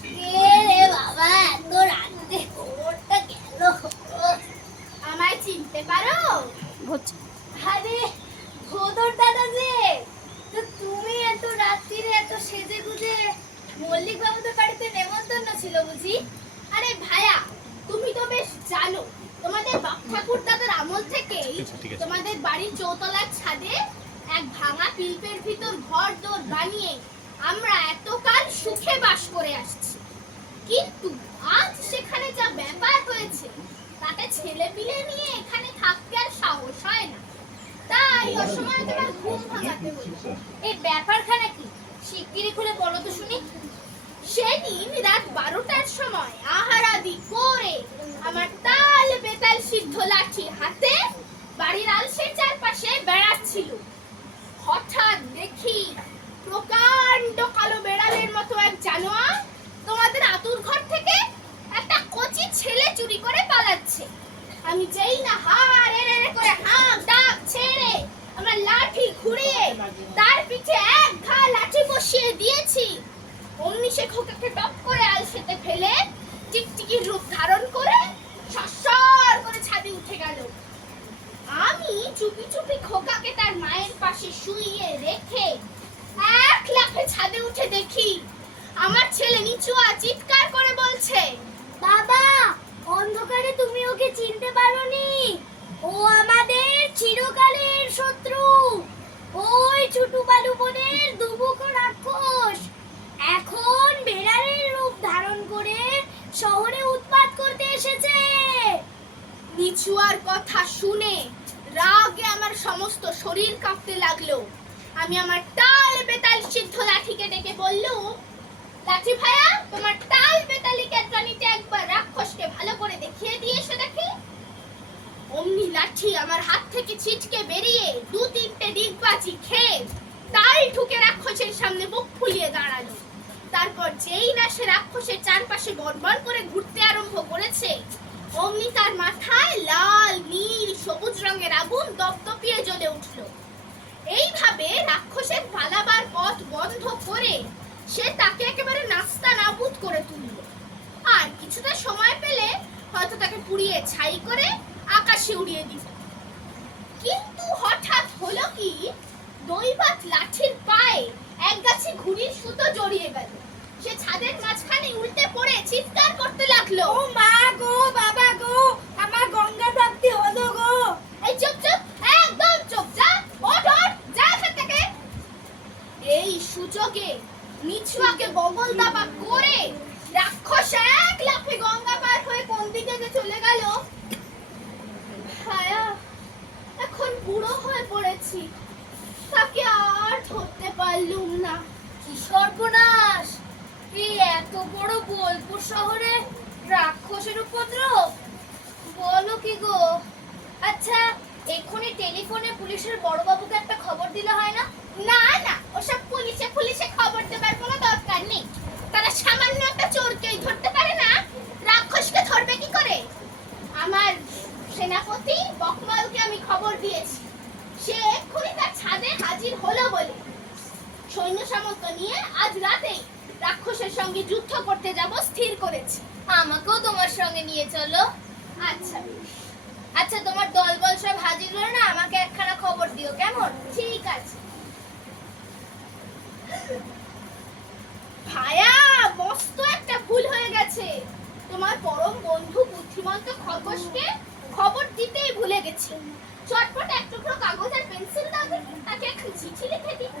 কে বাবা এত রাত্রে খবরটা গেল। আমায় চিনতে পারো? আরে ভোদর দাদা যে তো তুমি এত রাত্রিরে এত সেজে গুজে মল্লিক বাবুদের বাড়িতে নেমন্তন্ন ছিল বুঝি? আরে ভায়া তুমি তো বেশ জানো তোমাদের বাপ ঠাকুর দাদার আমল থেকেই আছে। তোমাদের বাড়ির চৌতলার ছাদে এক ভাঙা পিলপের ভিতর ঘর দোর বানিয়ে আমরা করে আসছি। কিন্তু আজ সেখানে যা ব্যাপার হয়েছে, তাতে ছেলে পিলে নিয়ে এখানে থাকতে আর সাহস হয় না। তাই অসময়ে তোমার ঘুম ভাঙাতে হলো এই ব্যাপারখানা কি? শিগগিরই খুলে বলো তো শুনি। সেদিন রাত বারোটার সময় আহারাদি করে আমার তাল বেতাল সিদ্ধ লাঠি হাতে বাড়ির আলসের চারপাশে বেড়াচ্ছিল হঠাৎ দেখি প্রকাণ্ড কালো বেড়ালের মতো এক জানোয়ার তোমাদের আতুর ঘর থেকে একটা কচি ছেলে চুরি করে পালাচ্ছে আমি যেই না হার, এরে এরে করে হাঁক ডাক ছেড়ে আমরা লাঠি ঘুরিয়ে তার পিঠে এক ঘা লাঠি বসিয়ে দিয়েছি। অমনি সে খোকাকে টপ করে আলসেতে ফেলে টিকটিকির রূপ ধারণ করে সসর করে ছাদে উঠে গেল। আমি চুপি চুপি খোকাকে তার মায়ের পাশে শুইয়ে রেখে এক লাফে ছাদে উঠে দেখি, আমার ছেলে নিচু চিৎকার ছোটু বালু বনের দুবুক রাক্ষস। এখন বেড়ালের রূপ ধারণ করে শহরে উৎপাত করতে এসেছে। নিচুয়ার কথা শুনে রাগে আমার সমস্ত শরীর কাঁপতে লাগল। আমি আমার টাল বেতাল সিদ্ধ লাঠিকে ডেকে বললুম লাঠি ভাইয়া, তোমার টাল বেতালি কেতরানিতে একবার রাক্ষসকে ভালো করে দেখিয়ে দিয়ে এসে লাঠি আমার হাত থেকে ছিটকে বেরিয়ে দু তিনটে ডিগবাজি খেয়ে তাল ঠুকে রাক্ষসের সামনে মুখ ফুলিয়ে দাঁড়াল। তারপর যেই না সে রাক্ষসের চারপাশে বনবন করে ঘুরতে আরম্ভ করেছে, অমনি তার মাথায় লাল, নীল, সবুজ রঙের আগুন দপদপিয়ে জ্বলে উঠল। এইভাবে রাক্ষসের পালাবার পথ বন্ধ করে সে তাকে একেবারে নাস্তা নাবুদ করে তুলল। আর কিছুটা সময় পেলে হয়তো তাকে পুড়িয়ে ছাই করে আকাশে উড়িয়ে দিল। কিন্তু হঠাৎ হলো কি দৈবাত লাঠির পায়ে এক গাছে ঘুড়ির সুতো জড়িয়ে গেল। সে ছাদের মাঝখানে উল্টে পড়ে চিৎকার করতে লাগল। ও মা গো বাবা গো আমার গঙ্গা প্রাপ্তি হলো গো। এই চুপ চুপ একদম চুপ যা ওঠ ওঠ যা এখান থেকে। এই সুযোগে মিছুয়াকে বগল দাবা করে রাক্ষস এক লাফে গঙ্গা পার হয়ে কোন দিকে যে চলে গেল হায়া এখন বুড়ো হয়ে তাকে আর ধরতে পারলুম না। কি সর্বনাশ! এই এত বড় বোলপুর শহরে রাক্ষসের উপদ্রব? বলো কি গো? আচ্ছা এক্ষুনি টেলিফোনে পুলিশের বড়বাবুকে একটা খবর দিলে হয় না? না না, ওসব পুলিশে পুলিশে খবর দেবার কোনো দরকার নেই। তারা সামান্য একটা চোরকেই ধরতে পারে না? রাক্ষসকে ধরবে কি করে? আমার সেনাপতি বকমালকে আমি খবর দিয়েছি সে এক্ষুনি তার ছাদে হাজির হলো বলে। সৈন্য সামন্ত নিয়ে আজ রাতেই রাক্ষসের সঙ্গে যুদ্ধ করতে যাব স্থির করেছি। আমাকেও তোমার সঙ্গে নিয়ে চলো। আচ্ছা আচ্ছা তোমার দলবল সব হাজির হলো না? আমাকে একখানা খবর দিও, কেমন? ঠিক আছে। ভায়া, মস্ত একটা ভুল হয়ে গেছে। তোমার পরম বন্ধু বুদ্ধিমন্ত খরগোশকে খবর দিতেই ভুলে গেছি। চটপট এক টুকরো কাগজ আর পেন্সিল দাও তাকে একটা চিঠি লিখে দিই